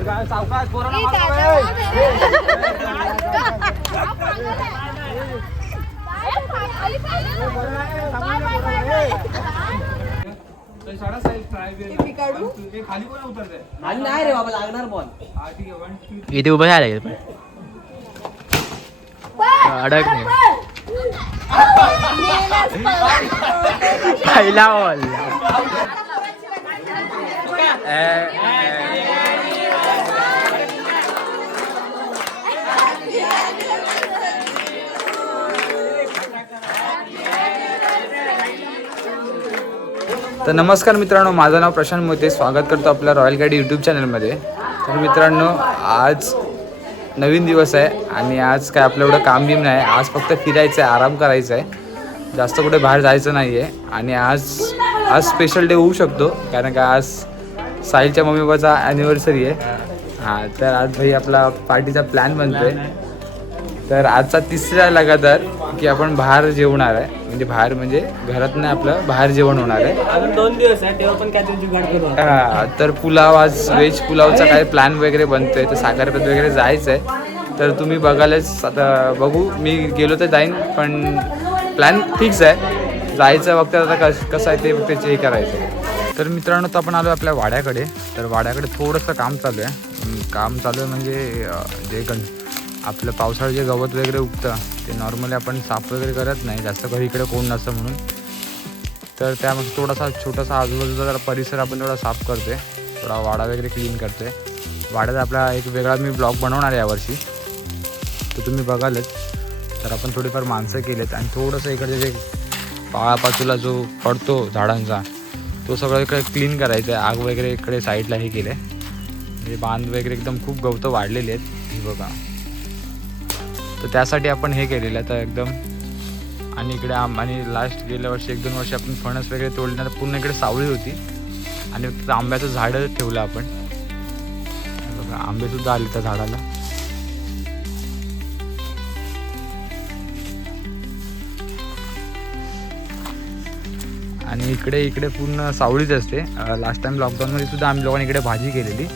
सावकाश नाही रे बाबा लागणार बॉल इथे उभं राहायला अडक नाही. पहिला बॉल तर नमस्कार मित्रांनो माझं नाव प्रशांत मोते. स्वागत करतो आपल्या रॉयल गाडी यूट्यूब चॅनलमध्ये. तर मित्रांनो आज नवीन दिवस आहे आणि आज काय आपलं एवढं काम बीम नाही. आज फक्त फिरायचं आहे आराम करायचा आहे. जास्त कुठे बाहेर जायचं नाही आहे आणि आज आज स्पेशल डे होऊ शकतो कारण का आज साहिलच्या मम्मी पप्पाचा ॲनिव्हर्सरी आहे. हां तर आज भाई आपला पार्टीचा प्लॅन बनतो आहे तर आजचा तिसरा लगातार की आपण बाहेर जेवणार आहे. म्हणजे बाहेर म्हणजे घरात नाही आपलं बाहेर जेवण होणार आहे. अजून दोन दिवस आहे तेव्हा पण करू हा, तर पुलाव आज व्हेज पुलावचा काय प्लॅन वगैरे बनतोय तर साखरपेत वगैरे जायचं आहे तर तुम्ही बघायलाच आता बघू. मी गेलो तर जाईन पण प्लॅन फिक्स आहे. जायचं फक्त आता कस कसं आहे ते फक्त हे करायचं आहे तर मित्रांनो तर आपण आलो आपल्या वाड्याकडे. तर वाड्याकडे थोडंसं काम चालू आहे. काम चालू आहे म्हणजे जे गण आपलं पावसाळं जे गवत वगैरे उगतं ते नॉर्मली आपण साफ वगैरे करत नाही. जास्त कधी इकडे कोण नसतं म्हणून. तर त्यामध्ये थोडासा छोटासा आजूबाजूचा जरा परिसर आपण थोडा साफ करते थोडा वाडा वगैरे क्लीन करते वाड्यात आपला एक वेगळा मी ब्लॉग बनवणार आहे यावर्षी. तर तुम्ही बघालच. तर आपण थोडीफार माणसं केलेत आणि थोडंसं इकडे जे पाळापाचूला जो पडतो झाडांचा तो सगळं इकडे क्लीन करायचं आहे आग वगैरे इकडे साईडला हे केलं आहे म्हणजे बांध वगैरे एकदम खूप गवतं वाढलेली आहेत. हे बघा. तर त्यासाठी आपण हे केलेलं आहे. तर एकदम आणि इकडे आम आणि लास्ट गेल्या वर्षी एक दोन वर्षी आपण फणस वगैरे तोडले तर पूर्ण इकडे सावळी होती. आणि आंब्याचं झाडं ठेवलं आपण. बघा आंबे सुद्धा आले त्या झाडाला. आणि इकडे इकडे पूर्ण सावळीच असते. लास्ट टाइम लॉकडाऊनमध्ये सुद्धा आम्ही लोकांनी इकडे भाजी केलेली.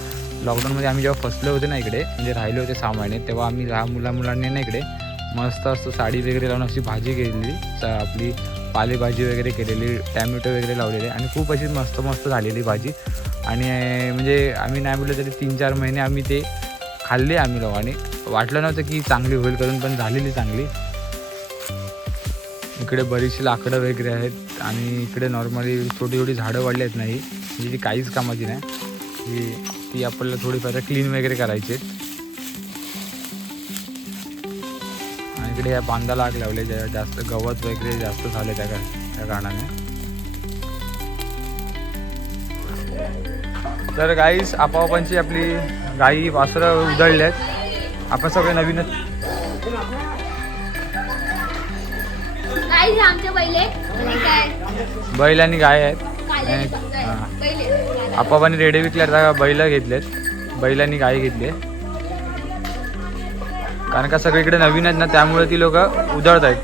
लॉकडाऊनमध्ये आम्ही जेव्हा फसले होते ना इकडे म्हणजे राहिले होते सहा महिने तेव्हा आम्ही लहान मुला मुलांनी ना इकडे मस्त असं साडी वगैरे लावून अशी भाजी केलेली आपली पालेभाजी वगैरे केलेली टॅमॅटो वगैरे लावलेले आणि खूप अशी मस्त मस्त झालेली भाजी. आणि म्हणजे आम्ही नाही बोललं तरी तीन चार महिने आम्ही ते खाल्ले आम्ही लोकांनी. वाटलं नव्हतं की चांगली होईल करून पण झालेली चांगली. इकडे बरीचशी लाकडं वगैरे आहेत आणि इकडे नॉर्मली छोटी छोटी झाडं वाढली आहेत नाही म्हणजे ती काहीच कामाची नाही. ती ती आपल्याला थोडीफार क्लीन वगैरे करायची आणि इकडे या बांधाला आग लावले ज्या जास्त गवत वगैरे जास्त झाले त्या त्या कारणाने. तर गाईस आपापांची आपली गाई वासरं उधळले आहेत आपण सगळे नवीनच. बैल आणि गाय आहेत. आपापाने रेडे विकल्या बैल घेतलेत. बैलांनी गाय घेतली कारण का सगळीकडे नवीन आहेत ना त्यामुळे ती लोक उधळत आहेत.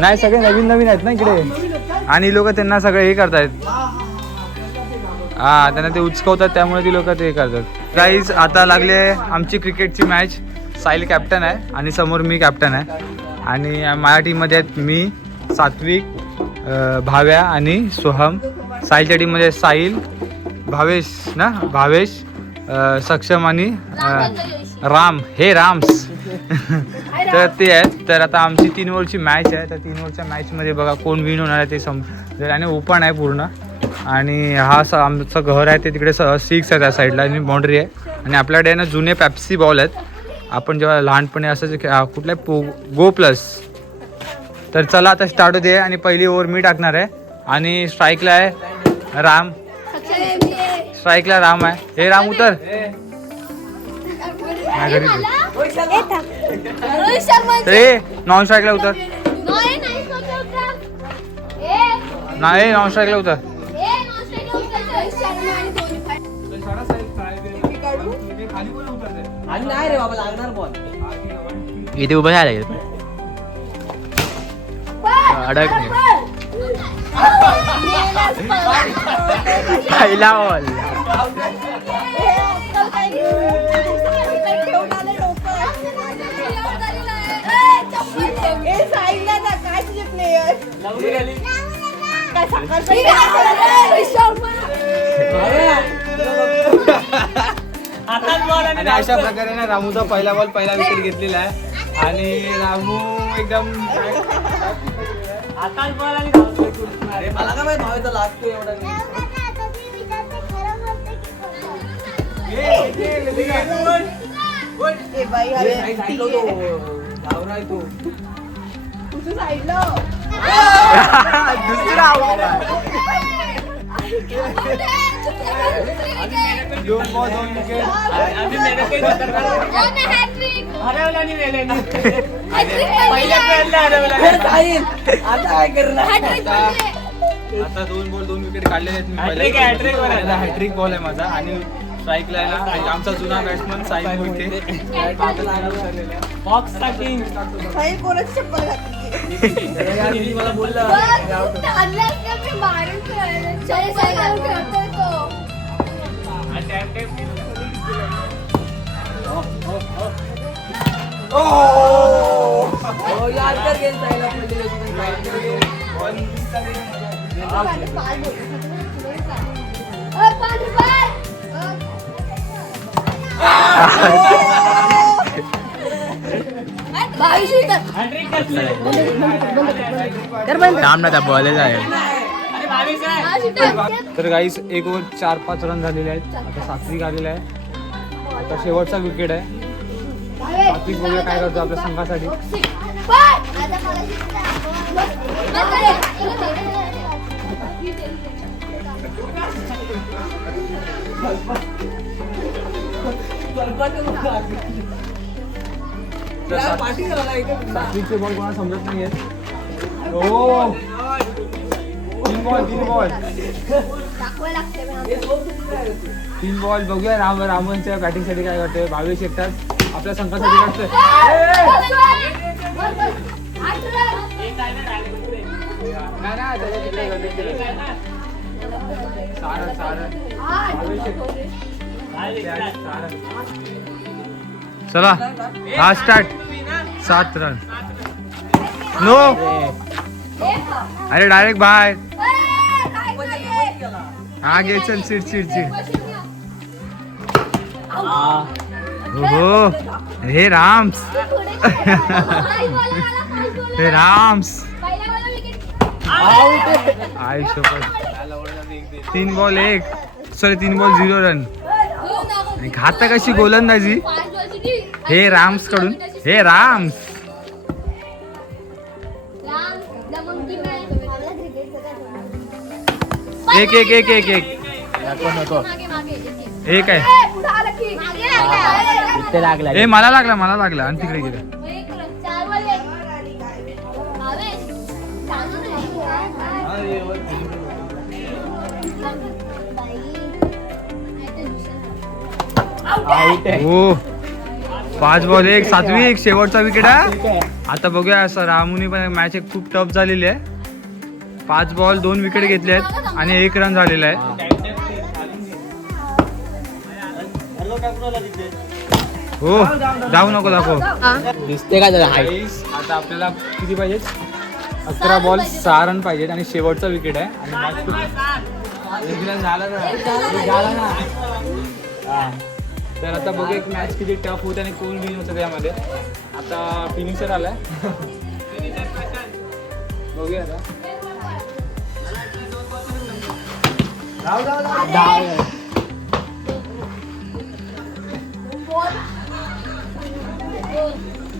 नाही सगळे नवीन नवीन आहेत ना इकडे. आणि लोक त्यांना सगळे हे करतायत. हा त्यांना ते उचकवतात त्यामुळे ती लोक ते करतात. गाईज आता लागले आमची क्रिकेटची मॅच साहिल कॅप्टन आहे आणि समोर मी कॅप्टन आहे. आणि माझ्या टीममध्ये आहेत मी सात्विक भाव्या आणि सोहम. साहिलच्या टीममध्ये साहिल भावेश ना? भावेश सक्षम आणि राम हे राम्स. तर ते आहेत. तर आता आमची तीन ओव्हरची मॅच आहे. तर तीन ओव्हरच्या मॅचमध्ये बघा कोण विन होणार आहे ते समजेल आणि ओपन आहे पूर्ण. आणि हा स आमचं घर आहे. ते तिकडे सिक्स आहे त्या साईडला आणि बाउंड्री आहे. आणि आपल्याकडे आहे ना जुने पॅप्सी बॉल आहेत. आपण जेव्हा लहानपणी असं कुठल्या पो गो प्लस तर चला आता स्टार्ट होते आणि पहिली ओव्हर मी टाकणार आहे. आणि स्ट्राईकला आहे राम. स्ट्राईकला राम आहे. हे राम उतर. ए नॉन स्ट्राईकला उतर. नाही नॉन स्ट्राईकला उतर. इथे उभं राहायला हातात बॉल आणि आणि अशा प्रकारे ना रामूचा पहिला बॉल पहिला विकेट घेतलेला आहे. आणि रामू एकदम हातात बॉल. अरे मला काय माहीत भावेचा लागतो एवढा मी. ए बाई अरे नाही, साईडला तो धावरा आहे तो. तुझं साईडला दुसरा दोन बॉल दोन विकेट आम्ही मेहनत काही. हरवलं आणि. पहिल्या. हे आता काय करणार आता दोन बॉल दोन विकेट काढले आहेत. हॅट्रिक बॉल आहे माझा आणि स्ट्राईकला आहे ना आमचा जुना बॅट्समन साई मोहिते बॉक्ससाठी मला बोललं यार कर गेम थांब ना त्या बावीस आहे. तर. गाईस एक ओव्हर चार पाच रन झालेले आहेत. आता सात्विक आलेला आहे. आता शेवटचा विकेट आहे. सात्विक बघूया काय करतो आपल्या संघासाठी? सात्विकचे बॉल कोणाला समजत नाही आहेत हो तीन बॉल तीन बॉल तीन बॉल बघूया. राम रामनच्या बॅटिंगसाठी काय करतोय भावेश एकटाच. आपल्या संघासाठी करतोय नाही, नाही, त्याच्या चला हा स्टार्ट सात रन नो अरे डायरेक्ट बाय हा घे चल चिड चिड चिड. हो हे राम्स. हे राम्स. आय शपथ तीन बॉल एक. सॉरी तीन बॉल झिरो रन आणि घाता कशी गोलंदाजी. हे राम्सकडून. हे राम्स. एक एक एक एक एक. एक आहे ए मला लागला मला लागला. आणि तिकडे गेलं. हो पाच बॉल एक सातवी एक शेवटचा विकेट आहे. आता बघूया असं रामूनी पण मॅच एक खूप टफ झालेली आहे. पाच बॉल दोन विकेट घेतले आहेत आणि एक रन झालेला आहे. हो जाऊ नको दाखव. दिसते का जरा आता आपल्याला किती पाहिजे अकरा बॉल सहा रन पाहिजेत आणि शेवटचा विकेट आहे. आणि झाला ना. एक झाला ना. हा. तर आता बघू एक मॅच किती टफ होते आणि कोण विन होतं त्यामध्ये. आता फिनिशर आलाय. बघूया आता.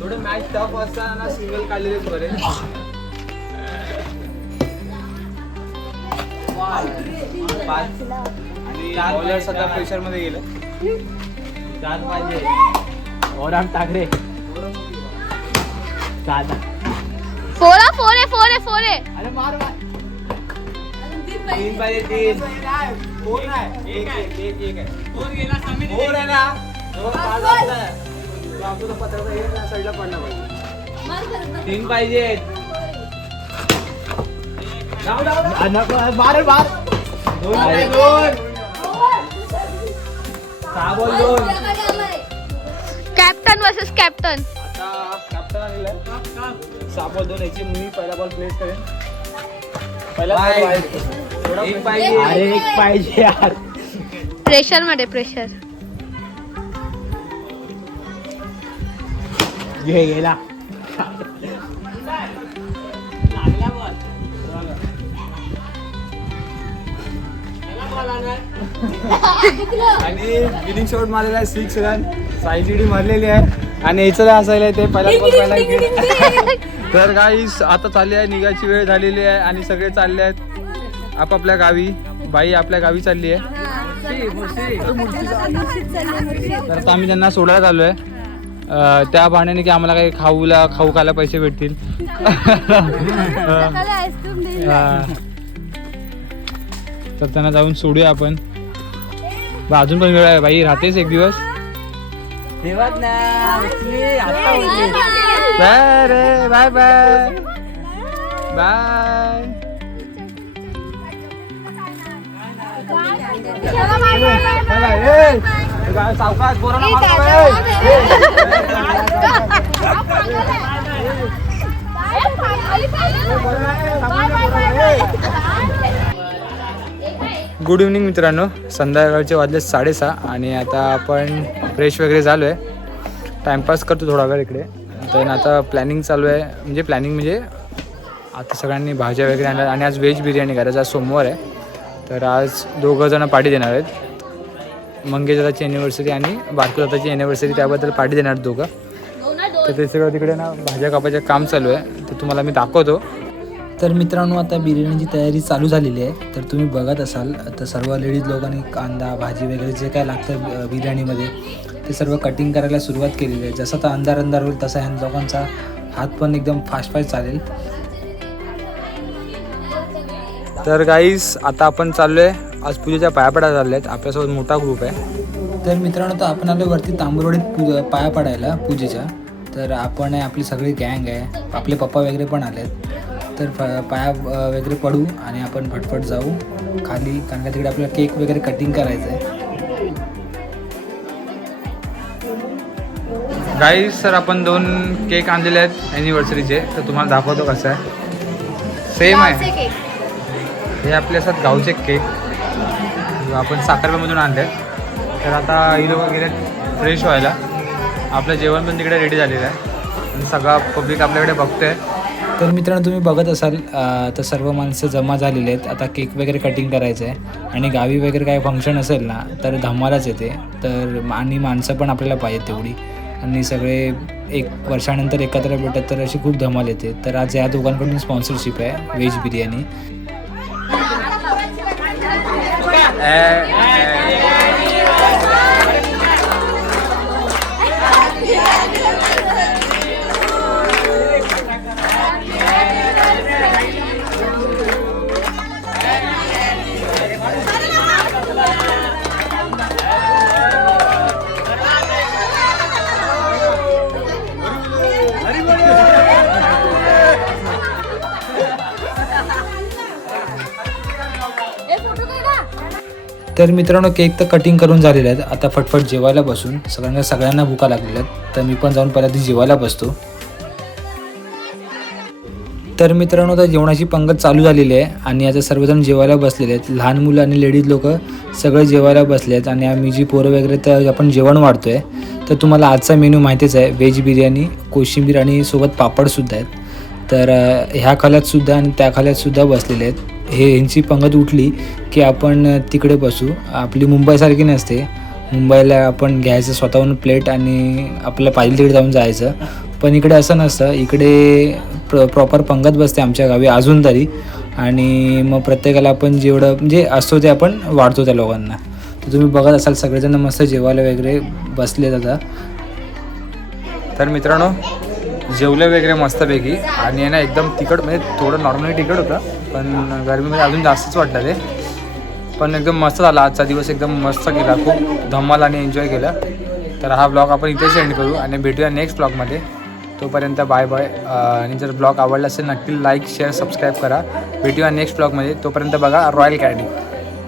थोडं मॅच टफ असताना सिंगल काढलेले बरे पाच. आणि बॉलर सध्या प्रेशरमध्ये गेलं. जात पाहिजे ओराम ठाकरे जात फोरा फोरे फोरे फोरे। अरे मार मार। तीन पाहिजे तीन फोर नाही एक एक एक एक आहे फोर आहे ना दोन पाच. तो आपला पत्राचा एक साईडला पडला पाहिजे तीन पाहिजे नको, मार मार। दोन पाहिजे, दोन सहा बॉल दोन कॅप्टन वर्सेस कॅप्टन आता कॅप्टन आलेला आहे. सहा बॉल दोन याची मी पहिला बॉल प्लेस करेन. पहिला ball wide. एक पाहिजे. अरे एक पाहिजे. यार. प्रेशरमध्ये प्रेशर घे गेला आणि विनिंग शॉट मारलेला आहे सिक्स रन साईची मारलेली आहे. आणि याचं असायला ते पहिला. तर गाईस आता चालली आहे निघायची वेळ झालेली आहे आणि सगळे चालले आहेत आपापल्या गावी. बाई आपल्या गावी चालली आहे. तर आता आम्ही त्यांना सोडायला चाललो आहे त्या बहाण्याने की आम्हाला काही खाऊला खाऊ खायला पैसे भेटतील. तर त्यांना जाऊन सोडूया आपण. अजून पण वेळ आहे. बाई राहतेच एक दिवस. thì bắt 아빠 우리 바이 바이 바이 바이 sao có bố nó không ơi. Bye bye bye bye. Good evening मित्रांनो. संध्याकाळचे वाजले साडेसहा आणि आता आपण फ्रेश वगैरे झालो आहे टाईमपास करतो थोडा वेळ इकडे. तर आता प्लॅनिंग चालू आहे. म्हणजे प्लॅनिंग म्हणजे आता सगळ्यांनी भाज्या वगैरे आणल्या आणि आज व्हेज बिर्याणी करायचं आज सोमवार आहे. तर आज दोघं जण पार्टी देणार आहेत. मंगेशदाची दादाची आणि बारकुदाची दादाची त्याबद्दल पार्टी देणार आहेत दोघं. तर ते सगळं तिकडे ना भाज्या कापायचं काम चालू आहे. ते तुम्हाला मी दाखवतो. तर मित्रांनो आता बिर्याणीची तयारी चालू झालेली आहे. तर तुम्ही बघत असाल तर सर्व लेडीज लोकांनी कांदा भाजी वगैरे जे काय लागतं बिर्याणीमध्ये ते सर्व कटिंग करायला सुरुवात केलेली आहे. जसं तर अंधार अंधार होईल तसा ह्या लोकांचा हात पण एकदम फास्ट फास्ट चालेल. तर गाईस आता आपण चाललो आहे आज पूजेच्या पायापडा चालले आहेत आपल्यासोबत मोठा ग्रुप आहे. तर मित्रांनो तर आपण आलो वरती तांबरवाडीत पू पाया पडायला पूजेच्या. तर आपण आहे आपली सगळी गँग आहे. आपले पप्पा वगैरे पण आले आहेत तर प- पाया वगैरे पडू आणि आपण फटफट जाऊ खाली कारण का तिकडे आपल्याला केक वगैरे कटिंग करायचं आहे गाईस सर आपण दोन केक आणलेले आहेत ॲनिव्हर्सरीचे तर तुम्हाला दाखवतो कसं आहे. सेम आहे. हे आपले असतात गावचे केक. जो आपण साखरपेमधून आणले तर आता ही लोक गेले फ्रेश व्हायला. आपलं जेवण पण तिकडे रेडी झालेलं आहे. आणि सगळा पब्लिक आपल्याकडे बघतोय. तर मित्रांनो तुम्ही बघत असाल तर सर्व माणसं जमा झालेली आहेत. आता केक वगैरे कटिंग करायचं आहे. आणि गावी वगैरे काही फंक्शन असेल ना तर धमालाच येते. तर आणि माणसं पण आपल्याला पाहिजे तेवढी. आणि सगळे एक वर्षानंतर एकत्र भेटत तर अशी खूप धमाल येते. तर आज या दोघांकडून स्पॉन्सरशिप आहे व्हेज बिर्याणी. तर मित्रांनो केक तर कटिंग करून झालेले आहेत. आता फटफट जेवायला बसून सगळ्यांना सगळ्यांना भुका लागलेल्या आहेत. तर मी पण जाऊन पहिला ती जेवायला बसतो. तर मित्रांनो आता जेवणाची पंगत चालू झालेली आहे आणि आता सर्वजण जेवायला बसलेले आहेत. लहान मुलं आणि लेडीज लोक सगळे जेवायला बसले आहेत आणि आम्ही जी पोरं वगैरे तर आपण जेवण वाढतो आहे तर तुम्हाला आजचा मेनू माहितीच आहे. व्हेज बिर्याणी कोशिंबीर आणि सोबत पापडसुद्धा आहेत. तर ह्या खाल्यातसुद्धा आणि त्या खाल्यातसुद्धा बसलेले आहेत. हे ह्यांची पंगत उठली की आपण तिकडे बसू. आपली मुंबईसारखी नसते. मुंबईला आपण घ्यायचं स्वतःहून प्लेट आणि आपल्याला पाहिजे तिकडे जाऊन जायचं. पण इकडे असं नसतं. इकडे प्र प्रॉपर पंगत बसते आमच्या गावी अजून तरी. आणि मग प्रत्येकाला आपण जेवढं म्हणजे असतो ते आपण वाढतो त्या लोकांना. तर तुम्ही बघत असाल सगळेजण मस्त जेवायला वगैरे बसले आता. तर मित्रांनो जेवले वगैरे मस्तपैकी. आणि आहे ना एकदम तिखट म्हणजे थोडं नॉर्मली तिखट होतं. पण गरमीमध्ये अजून जास्तच वाटलं ते. पण एकदम मस्त झाला आजचा दिवस एकदम मस्त गेला. खूप धमाल आणि एन्जॉय केला. तर हा ब्लॉग आपण इथेच सेंड करू आणि भेटूया नेक्स्ट ब्लॉगमध्ये तोपर्यंत बाय बाय आणि जर ब्लॉग आवडला असेल नक्की लाईक शेअर सबस्क्राईब करा. भेटूया नेक्स्ट ब्लॉगमध्ये तोपर्यंत बघा रॉयल कॅडी